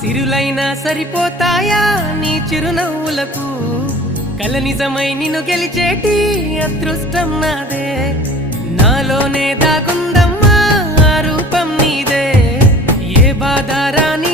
సిరులైనా సరిపోతాయా నీ చిరునవ్వులకు కల నిజమై నిన్ను గెలిచేటి అదృష్టం నాదే నాలోనే దాగుందమ్మా ఆ రూపం నీదే ఏ బాధ రాని